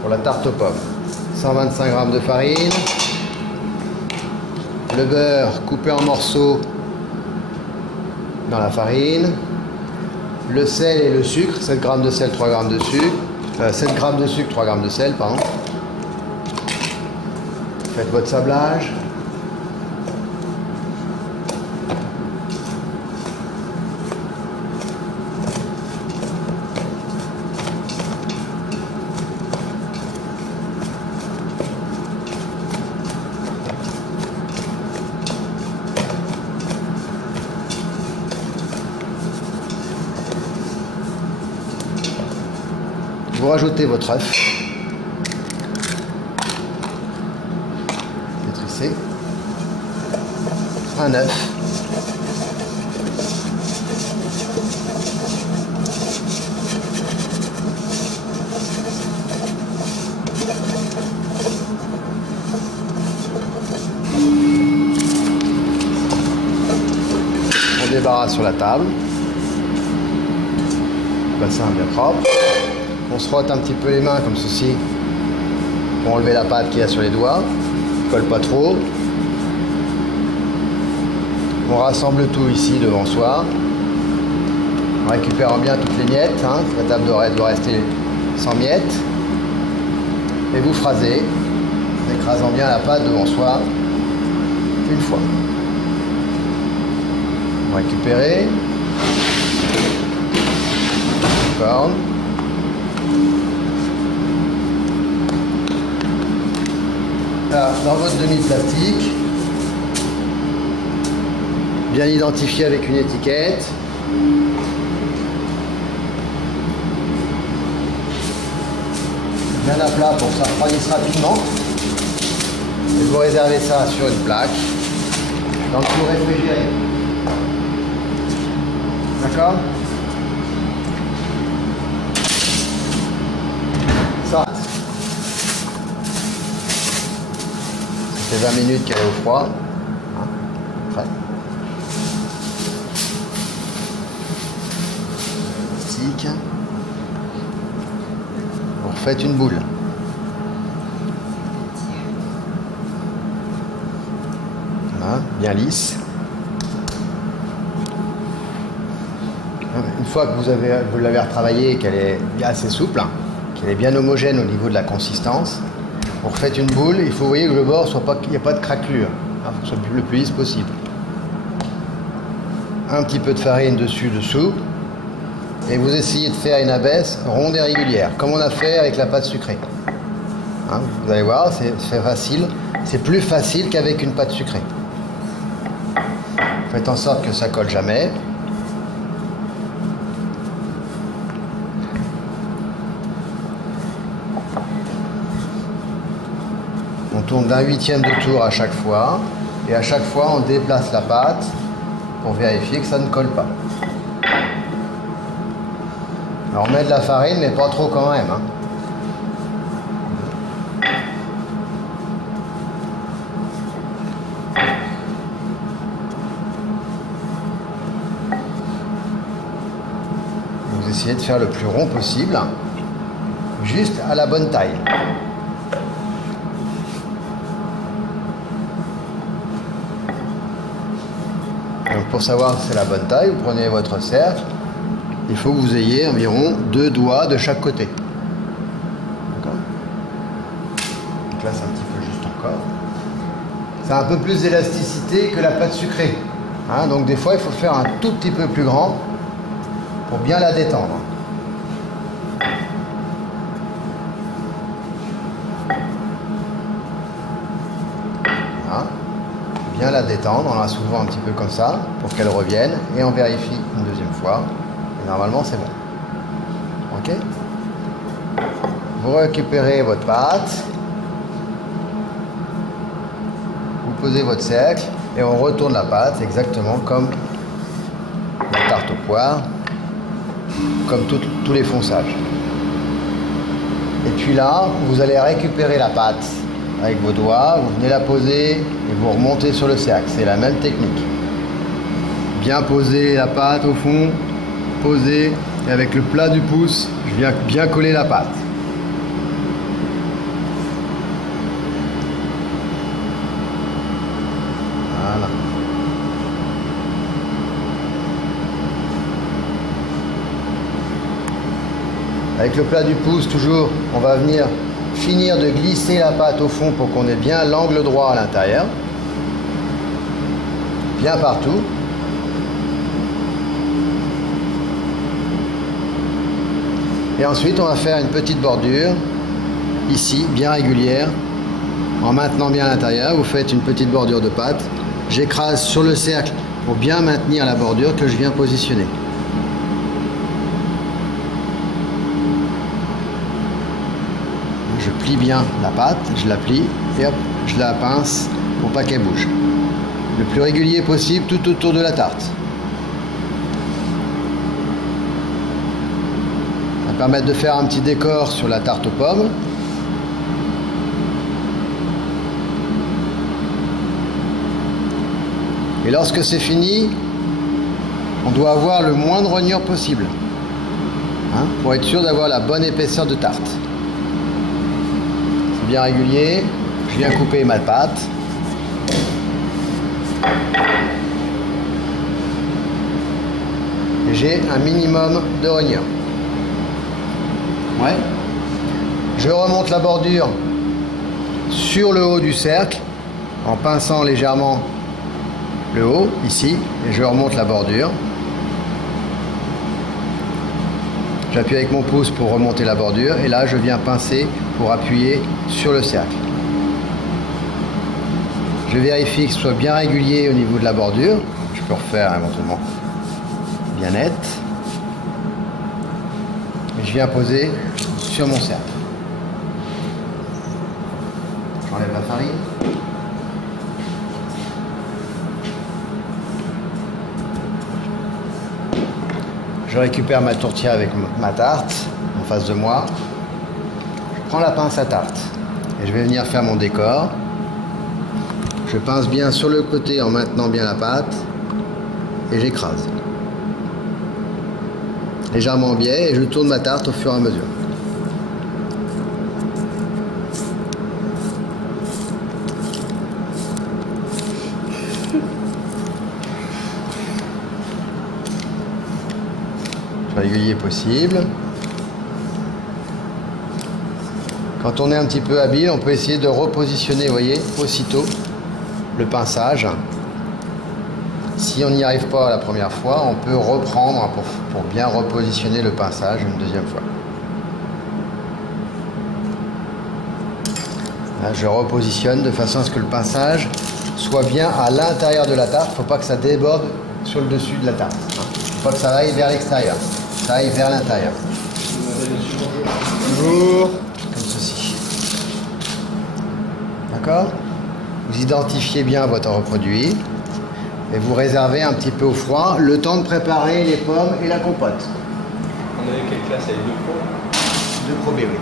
pour la tarte aux pommes. 125 g de farine, le beurre coupé en morceaux dans la farine, le sel et le sucre, 7 g de sel, 3 g de sucre, 7 g de sucre, 3 g de sel, pardon. Faites votre sablage. Vous rajoutez votre œuf, pétrissez, un œuf, on débarrasse sur la table, bassin bien propre. On se frotte un petit peu les mains comme ceci pour enlever la pâte qu'il y a sur les doigts. Ne colle pas trop. On rassemble tout ici devant soi. En récupérant bien toutes les miettes. Hein. La table doit rester sans miettes. Et vous phrasez, en écrasant bien la pâte devant soi une fois. Vous récupérez. Corne. Là, dans votre demi-plastique, bien identifié avec une étiquette. Bien à plat pour que ça refroidisse rapidement. Et vous réservez ça sur une plaque dans le four réfrigéré. D'accord ? Ça. Ça fait 20 minutes qu'elle est au froid. Prêt. Stick. Vous refaites une boule. Voilà, bien lisse. Une fois que vous l'avez retravaillée et qu'elle est assez souple, qu'elle est bien homogène au niveau de la consistance, vous refaites une boule. Il faut, vous voyez, que le bord qu'il n'y ait pas de craquelure. Il faut que ce soit le plus lisse possible. Un petit peu de farine dessus, dessous. Et vous essayez de faire une abaisse ronde et régulière, comme on a fait avec la pâte sucrée. Hein, vous allez voir, c'est facile. C'est plus facile qu'avec une pâte sucrée. Faites en sorte que ça colle jamais. On tourne d'un huitième de tour à chaque fois. Et à chaque fois, on déplace la pâte pour vérifier que ça ne colle pas. Alors on met de la farine, mais pas trop quand même. Hein. Vous essayez de faire le plus rond possible, juste à la bonne taille. Donc pour savoir si c'est la bonne taille, vous prenez votre cercle. Il faut que vous ayez environ 2 doigts de chaque côté. D'accord ? Donc là, c'est un petit peu juste encore. C'est un peu plus d'élasticité que la pâte sucrée. Hein, donc des fois, il faut faire un tout petit peu plus grand pour bien la détendre. Voilà. Bien la détendre en la soulevant un petit peu comme ça pour qu'elle revienne. Et on vérifie une deuxième fois. Et normalement, c'est bon. Ok ? Vous récupérez votre pâte. Vous posez votre cercle. Et on retourne la pâte exactement comme la tarte aux poires. Comme tous les fonçages. Et puis là, vous allez récupérer la pâte avec vos doigts. Vous venez la poser et vous remontez sur le cercle. C'est la même technique. Bien poser la pâte au fond. Poser et avec le plat du pouce, je viens bien coller la pâte. Avec le plat du pouce, toujours, on va venir finir de glisser la pâte au fond pour qu'on ait bien l'angle droit à l'intérieur. Bien partout. Et ensuite, on va faire une petite bordure, ici, bien régulière, en maintenant bien l'intérieur. Vous faites une petite bordure de pâte. J'écrase sur le cercle pour bien maintenir la bordure que je viens positionner. Je plie bien la pâte, je la plie et hop, je la pince pour pas qu'elle bouge. Le plus régulier possible tout autour de la tarte. Ça va permettre de faire un petit décor sur la tarte aux pommes. Et lorsque c'est fini, on doit avoir le moins de rognure possible, hein, pour être sûr d'avoir la bonne épaisseur de tarte. C'est bien régulier. Je viens couper ma pâte. Et j'ai un minimum de rognure. Ouais. Je remonte la bordure sur le haut du cercle en pinçant légèrement le haut ici et je remonte la bordure. J'appuie avec mon pouce pour remonter la bordure et là je viens pincer pour appuyer sur le cercle. Je vérifie que ce soit bien régulier au niveau de la bordure. Je peux refaire éventuellement bien net. Et je viens poser sur mon cercle. J'enlève la farine. Je récupère ma tourtière avec ma tarte en face de moi. Je prends la pince à tarte et je vais venir faire mon décor. Je pince bien sur le côté en maintenant bien la pâte et j'écrase. Légèrement biais et je tourne ma tarte au fur et à mesure. Régulier possible. Quand on est un petit peu habile, on peut essayer de repositionner, vous voyez, aussitôt le pinçage. Si on n'y arrive pas la première fois, on peut reprendre pour bien repositionner le pinçage une deuxième fois. Là, je repositionne de façon à ce que le pinçage soit bien à l'intérieur de la tarte. Il ne faut pas que ça déborde sur le dessus de la tarte. Il ne faut pas que ça aille vers l'extérieur. Ça aille vers l'intérieur. Toujours comme ceci. D'accord? Vous identifiez bien votre produit et vous réservez un petit peu au froid le temps de préparer les pommes et la compote. On avait quelle classe avec 2 Pro? 2 Pro B, oui.